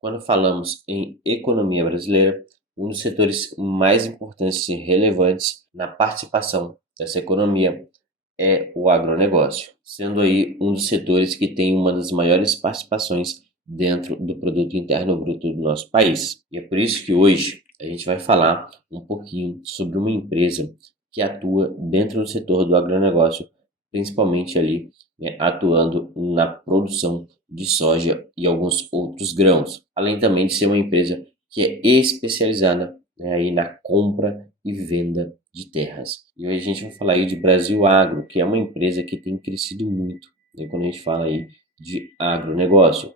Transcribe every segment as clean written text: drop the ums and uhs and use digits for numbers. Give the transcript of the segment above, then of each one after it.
Quando falamos em economia brasileira, um dos setores mais importantes e relevantes na participação dessa economia é o agronegócio, sendo aí um dos setores que tem uma das maiores participações dentro do produto interno bruto do nosso país. E é por isso que hoje a gente vai falar um pouquinho sobre uma empresa que atua dentro do setor do agronegócio, principalmente ali, né, atuando na produção de soja e alguns outros grãos, além também de ser uma empresa que é especializada, né, aí na compra e venda de terras. E hoje a gente vai falar aí de Brasil Agro, que é uma empresa que tem crescido muito, né, quando a gente fala aí de agronegócio.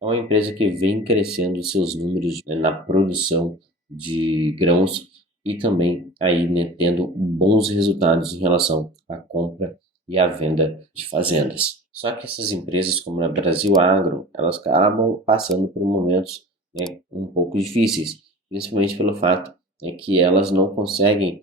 É uma empresa que vem crescendo seus números, né, na produção de grãos e também aí, né, tendo bons resultados em relação à compra e à venda de fazendas. Só que essas empresas, como a Brasil Agro, elas acabam passando por momentos, né, um pouco difíceis, principalmente pelo fato, né, que elas não conseguem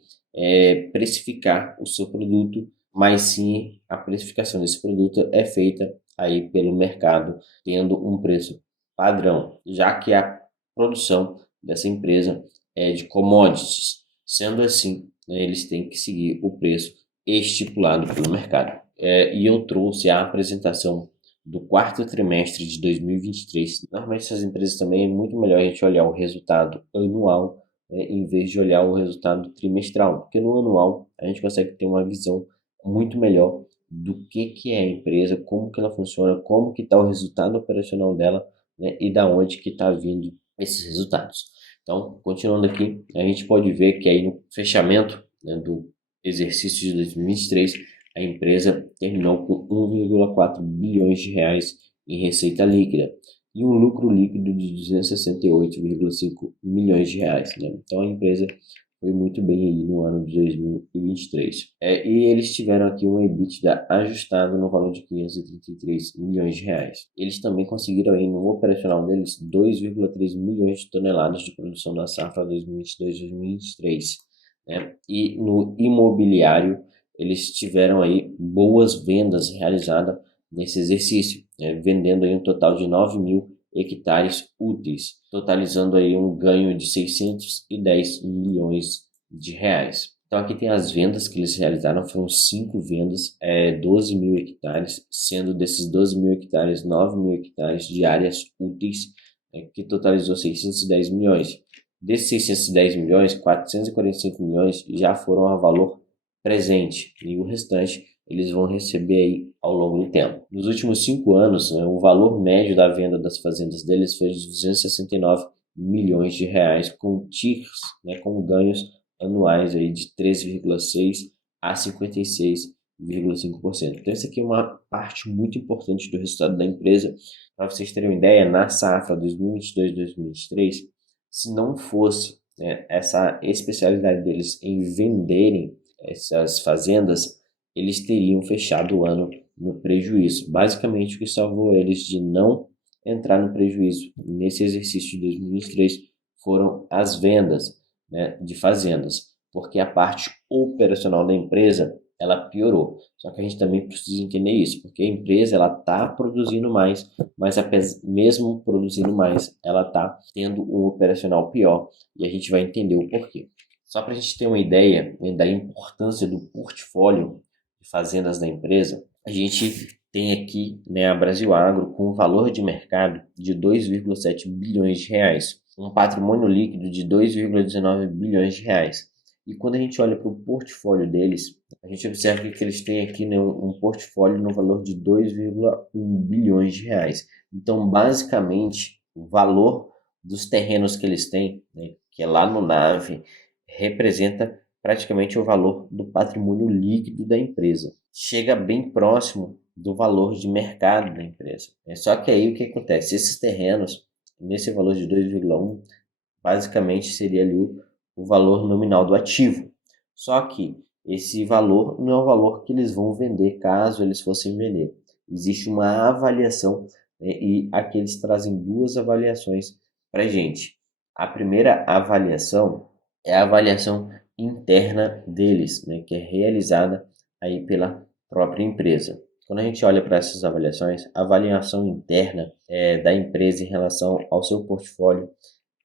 precificar o seu produto, mas sim a precificação desse produto é feita aí pelo mercado, tendo um preço padrão, já que a produção dessa empresa é de commodities. Sendo assim, né, eles têm que seguir o preço estipulado pelo mercado. E eu trouxe a apresentação do quarto trimestre de 2023. Normalmente essas empresas também é muito melhor a gente olhar o resultado anual, né, em vez de olhar o resultado trimestral, porque no anual a gente consegue ter uma visão muito melhor do que é a empresa, como que ela funciona, como que está o resultado operacional dela, né, e da onde que está vindo esses resultados. Então, continuando aqui, a gente pode ver que aí no fechamento, né, do exercício de 2023, a empresa terminou com 1,4 bilhões de reais em receita líquida e um lucro líquido de 268,5 milhões de reais, né? Então a empresa foi muito bem aí no ano de 2023. E eles tiveram aqui um EBITDA ajustado no valor de 533 milhões de reais. Eles também conseguiram aí no operacional deles 2,3 milhões de toneladas de produção da safra 2022-2023. Né? E no imobiliário eles tiveram aí boas vendas realizadas nesse exercício, né? Vendendo aí um total de 9 mil hectares úteis, totalizando aí um ganho de 610 milhões de reais. Então aqui tem as vendas que eles realizaram, foram 5 vendas, 12 mil hectares, sendo desses 12 mil hectares, 9 mil hectares de áreas úteis, que totalizou 610 milhões. Desses 610 milhões, 445 milhões já foram a valor presente e o restante eles vão receber aí ao longo do tempo. Nos últimos 5 anos, né, o valor médio da venda das fazendas deles foi de 269 milhões de reais, com TIRs, né, com ganhos anuais aí de 13,6% a 56,5%. Então, isso aqui é uma parte muito importante do resultado da empresa. Para vocês terem uma ideia, na safra 2022-2023, se não fosse, né, essa especialidade deles em venderem essas fazendas, eles teriam fechado o ano no prejuízo. Basicamente, o que salvou eles de não entrar no prejuízo nesse exercício de 2023 foram as vendas, né, de fazendas, porque a parte operacional da empresa ela piorou. Só que a gente também precisa entender isso, porque a empresa ela está produzindo mais, mas mesmo produzindo mais, ela está tendo um operacional pior e a gente vai entender o porquê. Só para a gente ter uma ideia, né, da importância do portfólio de fazendas da empresa, a gente tem aqui, né, a Brasil Agro com um valor de mercado de 2,7 bilhões de reais, um patrimônio líquido de 2,19 bilhões de reais. E quando a gente olha para o portfólio deles, a gente observa que eles têm aqui, né, um portfólio no valor de 2,1 bilhões de reais. Então, basicamente, o valor dos terrenos que eles têm, né, que é lá no NAV, representa praticamente o valor do patrimônio líquido da empresa. Chega bem próximo do valor de mercado da empresa. Só que aí o que acontece? Esses terrenos, nesse valor de 2,1, basicamente seria ali o valor nominal do ativo. Só que esse valor não é o valor que eles vão vender caso eles fossem vender. Existe uma avaliação, né, e aqui eles trazem duas avaliações para a gente. A primeira avaliação é a avaliação interna deles, né, que é realizada aí pela própria empresa. Quando a gente olha para essas avaliações, a avaliação interna da empresa em relação ao seu portfólio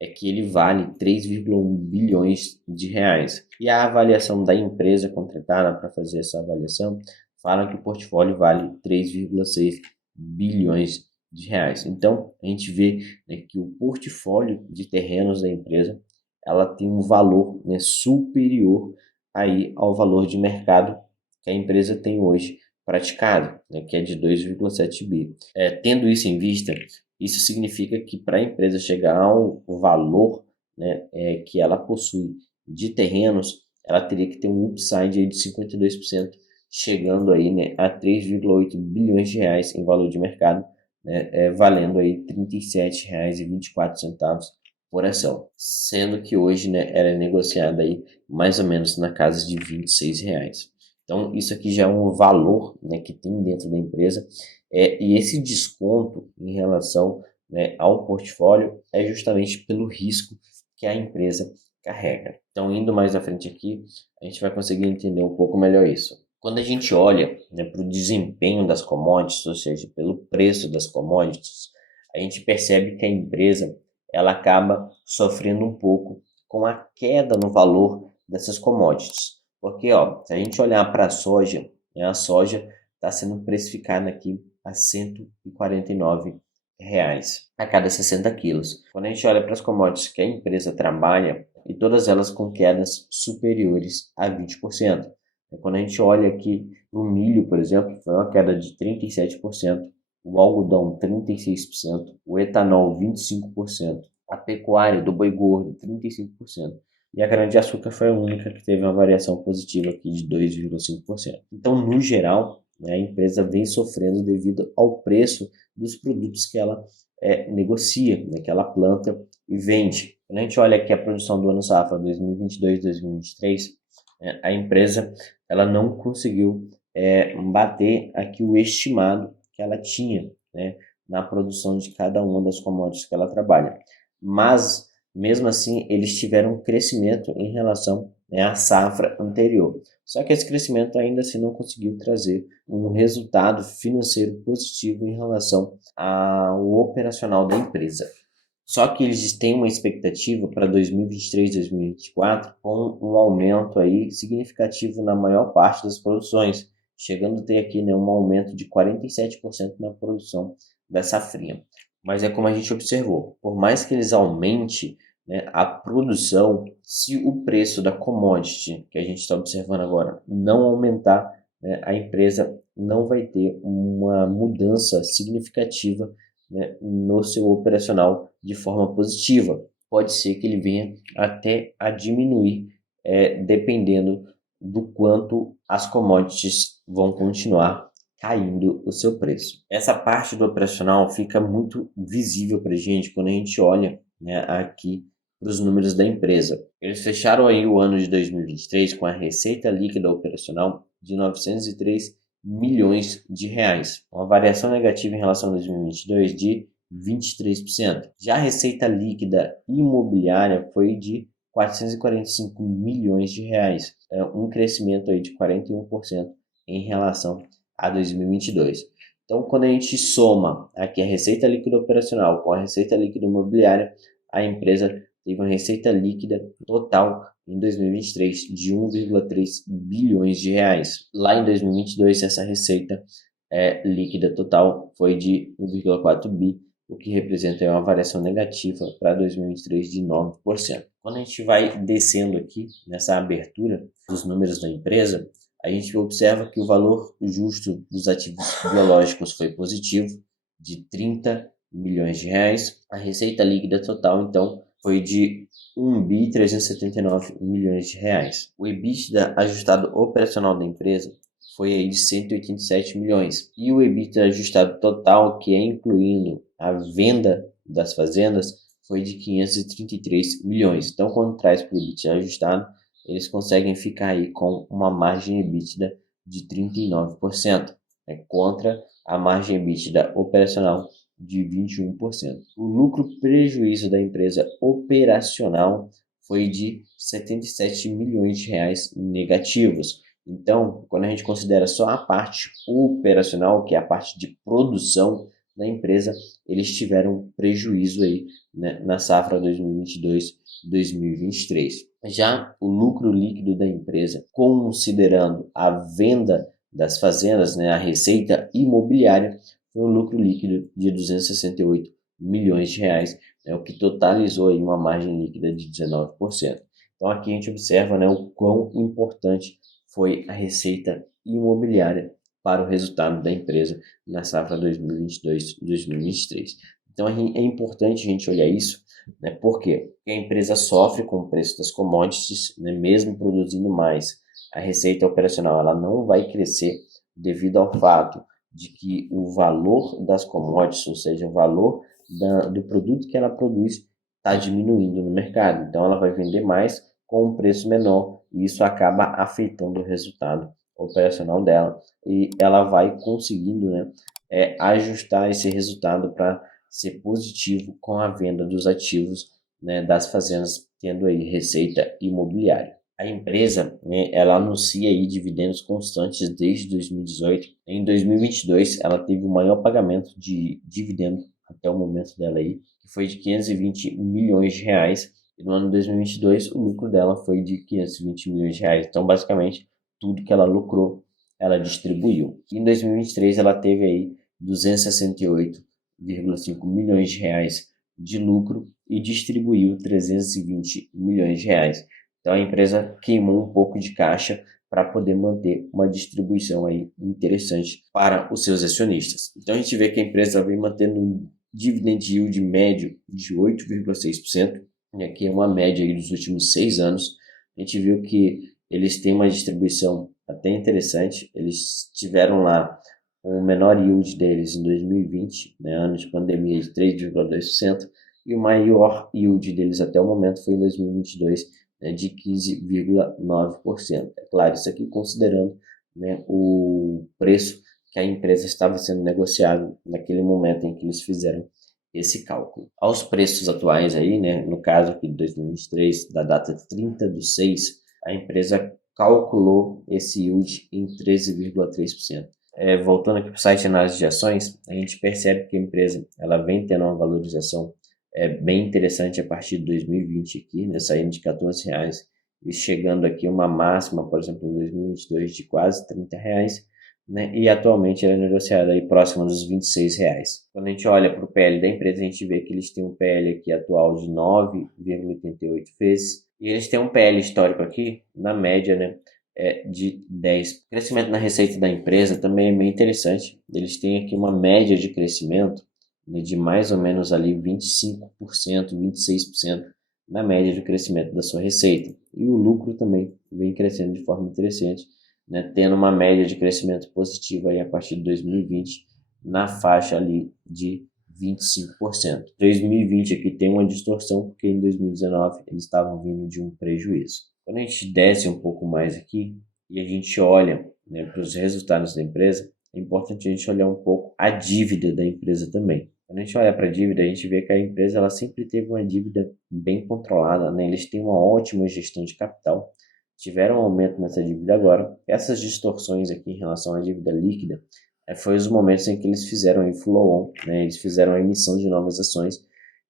é que ele vale 3,1 bilhões de reais. E a avaliação da empresa contratada para fazer essa avaliação fala que o portfólio vale 3,6 bilhões de reais. Então, a gente vê, né, que o portfólio de terrenos da empresa ela tem um valor, né, superior aí ao valor de mercado que a empresa tem hoje praticado, né, que é de 2,7 bi. Tendo isso em vista, isso significa que para a empresa chegar ao valor, né, que ela possui de terrenos, ela teria que ter um upside aí de 52%, chegando aí, né, a 3,8 bilhões de reais em valor de mercado, né, valendo aí R$ 37,24 por ação, sendo que hoje, né, ela é negociada aí mais ou menos na casa de R$ 26. Então, isso aqui já é um valor, né, que tem dentro da empresa, e esse desconto em relação, né, ao portfólio é justamente pelo risco que a empresa carrega. Então, indo mais à frente aqui, a gente vai conseguir entender um pouco melhor isso. Quando a gente olha, né, para o desempenho das commodities, ou seja, pelo preço das commodities, a gente percebe que a empresa ela acaba sofrendo um pouco com a queda no valor dessas commodities. Porque, ó, se a gente olhar para a soja, né, a soja está sendo precificada aqui a R$ 149 a cada 60 quilos. Quando a gente olha para as commodities que a empresa trabalha, e todas elas com quedas superiores a 20%. Quando a gente olha aqui no milho, por exemplo, foi uma queda de 37%, o algodão 36%, o etanol 25%, a pecuária do boi gordo 35%. E a cana-de-açúcar foi a única que teve uma variação positiva aqui de 2,5%. Então, no geral, né, a empresa vem sofrendo devido ao preço dos produtos que ela negocia, né, que ela planta e vende. Quando a gente olha aqui a produção do ano safra 2022-2023, a empresa ela não conseguiu bater aqui o estimado que ela tinha, né, na produção de cada uma das commodities que ela trabalha. Mas, mesmo assim, eles tiveram um crescimento em relação, né, à safra anterior. Só que esse crescimento ainda assim não conseguiu trazer um resultado financeiro positivo em relação ao operacional da empresa. Só que eles têm uma expectativa para 2023, 2024 com um aumento aí significativo na maior parte das produções, chegando a ter aqui, né, um aumento de 47% na produção da safrinha. Mas é como a gente observou, por mais que eles aumentem, né, a produção, se o preço da commodity que a gente está observando agora não aumentar, né, a empresa não vai ter uma mudança significativa, né, no seu operacional de forma positiva. Pode ser que ele venha até a diminuir, dependendo do quanto as commodities vão continuar caindo o seu preço. Essa parte do operacional fica muito visível para a gente quando a gente olha, né, aqui para os números da empresa. Eles fecharam aí o ano de 2023 com a receita líquida operacional de 903 milhões de reais, uma variação negativa em relação a 2022 de 23%. Já a receita líquida imobiliária foi de 445 milhões de reais, um crescimento aí de 41% em relação a 2022. Então, quando a gente soma aqui a receita líquida operacional com a receita líquida imobiliária, a empresa teve uma receita líquida total em 2023 de 1,3 bilhões de reais. Lá em 2022, essa receita líquida total foi de 1,4 bi, o que representa uma variação negativa para 2023 de 9%. Quando a gente vai descendo aqui nessa abertura dos números da empresa, a gente observa que o valor justo dos ativos biológicos foi positivo, de 30 milhões de reais. A receita líquida total, então, foi de 1,379 milhões de reais. O EBITDA ajustado operacional da empresa foi aí de 187 milhões. E o EBITDA ajustado total, que é incluindo a venda das fazendas, foi de 533 milhões. Então, quando traz para o EBITDA ajustado, eles conseguem ficar aí com uma margem EBITDA de 39%, né, contra a margem EBITDA operacional de 21%. O lucro prejuízo da empresa operacional foi de 77 milhões de reais negativos. Então, quando a gente considera só a parte operacional, que é a parte de produção da empresa, eles tiveram prejuízo aí, né, na safra 2022-2023. Já o lucro líquido da empresa, considerando a venda das fazendas, né, a receita imobiliária, foi um lucro líquido de 268 milhões de reais, né, o que totalizou aí uma margem líquida de 19%. Então aqui a gente observa, né, o quão importante foi a receita imobiliária para o resultado da empresa na safra 2022-2023. Então é importante a gente olhar isso, né, porque a empresa sofre com o preço das commodities, né, mesmo produzindo mais. A receita operacional ela não vai crescer devido ao fato de que o valor das commodities, ou seja, o valor do produto que ela produz, está diminuindo no mercado. Então ela vai vender mais com um preço menor e isso acaba afetando o resultado operacional dela e ela vai conseguindo, né, ajustar esse resultado para ser positivo com a venda dos ativos, né, das fazendas, tendo aí receita imobiliária. A empresa, né, ela anuncia aí dividendos constantes desde 2018. Em 2022, ela teve o maior pagamento de dividendo até o momento dela aí, que foi de 520 milhões de reais. E no ano 2022, o lucro dela foi de 520 milhões de reais. Então, basicamente, tudo que ela lucrou, ela distribuiu. E em 2023, ela teve aí 268,5 milhões de reais de lucro e distribuiu 320 milhões de reais. Então a empresa queimou um pouco de caixa para poder manter uma distribuição aí interessante para os seus acionistas. Então a gente vê que a empresa vem mantendo um dividend yield médio de 8,6%, né, que é uma média aí dos últimos 6 anos. A gente viu que eles têm uma distribuição até interessante. Eles tiveram lá o menor yield deles em 2020, né, ano de pandemia, de 3,2%, e o maior yield deles até o momento foi em 2022, né, de 15,9%. É claro, isso aqui considerando, né, o preço que a empresa estava sendo negociado naquele momento em que eles fizeram esse cálculo. Aos preços atuais aí, né, no caso aqui de 2023, da data de 30/6, a empresa calculou esse yield em 13,3%. Voltando aqui para o site de análise de ações, a gente percebe que a empresa ela vem tendo uma valorização bem interessante a partir de 2020 aqui, né, saindo de R$14 e chegando aqui uma máxima, por exemplo, em 2022 de quase R$30, né, e atualmente ela é negociada aí próxima dos R$26. Quando a gente olha para o PL da empresa, a gente vê que eles têm um PL aqui atual de 9,88 vezes e eles têm um PL histórico aqui, na média, né, de 10. O crescimento na receita da empresa também é bem interessante. Eles têm aqui uma média de crescimento, né, de mais ou menos ali 25%, 26% na média de crescimento da sua receita. E o lucro também vem crescendo de forma interessante, né, tendo uma média de crescimento positivo aí a partir de 2020 na faixa ali de 25%. 2020 aqui tem uma distorção porque em 2019 eles estavam vindo de um prejuízo. Quando a gente desce um pouco mais aqui e a gente olha, né, para os resultados da empresa, é importante a gente olhar um pouco a dívida da empresa também. Quando a gente olha para a dívida, a gente vê que a empresa ela sempre teve uma dívida bem controlada, né? Eles têm uma ótima gestão de capital, tiveram um aumento nessa dívida agora. Essas distorções aqui em relação à dívida líquida foi os momentos em que eles fizeram o follow-on, né? Eles fizeram a emissão de novas ações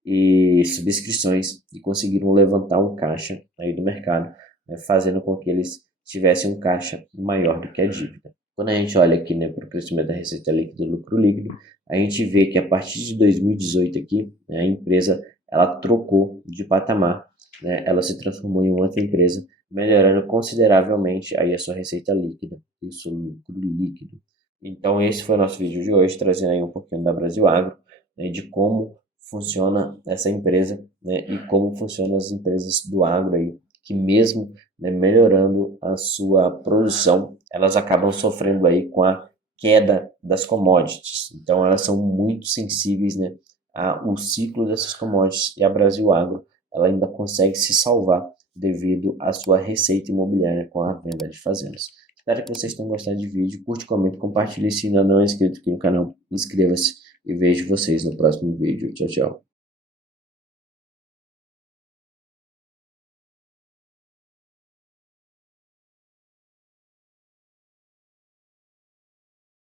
e subscrições e conseguiram levantar um caixa aí do mercado, né, fazendo com que eles tivessem um caixa maior do que a dívida. Quando a gente olha aqui, né, para o crescimento da receita líquida e do lucro líquido, a gente vê que a partir de 2018 aqui, né, a empresa ela trocou de patamar, né, ela se transformou em outra empresa, melhorando consideravelmente aí a sua receita líquida e o seu lucro líquido. Então esse foi o nosso vídeo de hoje, trazendo aí um pouquinho da Brasil Agro, né, de como funciona essa empresa, né, e como funcionam as empresas do agro aí, que mesmo, né, melhorando a sua produção, elas acabam sofrendo aí com a queda das commodities. Então elas são muito sensíveis, né, ao ciclo dessas commodities e a Brasil Agro ela ainda consegue se salvar devido à sua receita imobiliária com a venda de fazendas. Espero que vocês tenham gostado do vídeo. Curte, comente, compartilhe. Se ainda não é inscrito aqui no canal, inscreva-se e vejo vocês no próximo vídeo. Tchau, tchau.